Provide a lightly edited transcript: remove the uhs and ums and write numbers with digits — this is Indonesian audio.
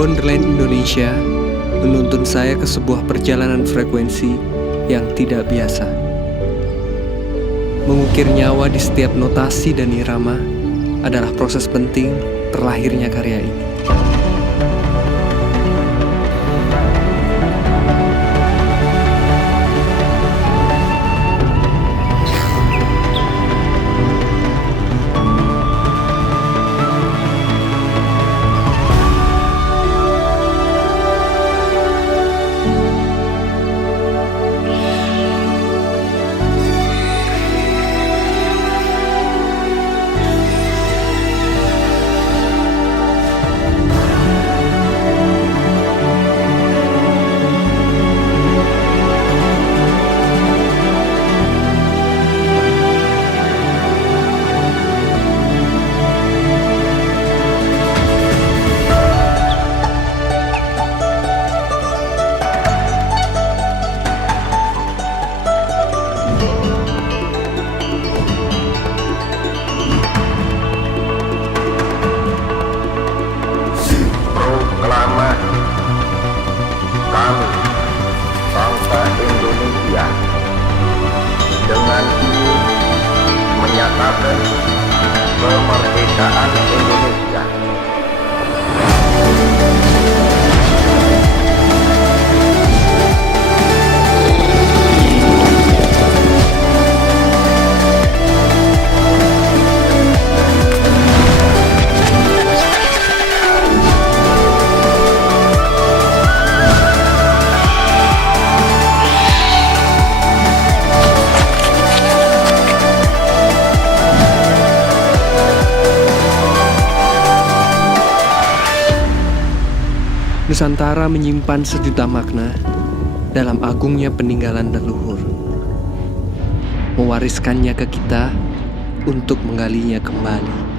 Wonderland Indonesia menuntun saya ke sebuah perjalanan frekuensi yang tidak biasa. Mengukir nyawa di setiap notasi dan irama adalah proses penting terlahirnya karya ini. Kami, bangsa Indonesia, dengan ini menyatakan kemerdekaan Indonesia. Nusantara menyimpan sejuta makna dalam agungnya peninggalan leluhur. Mewariskannya ke kita untuk menggalinya kembali.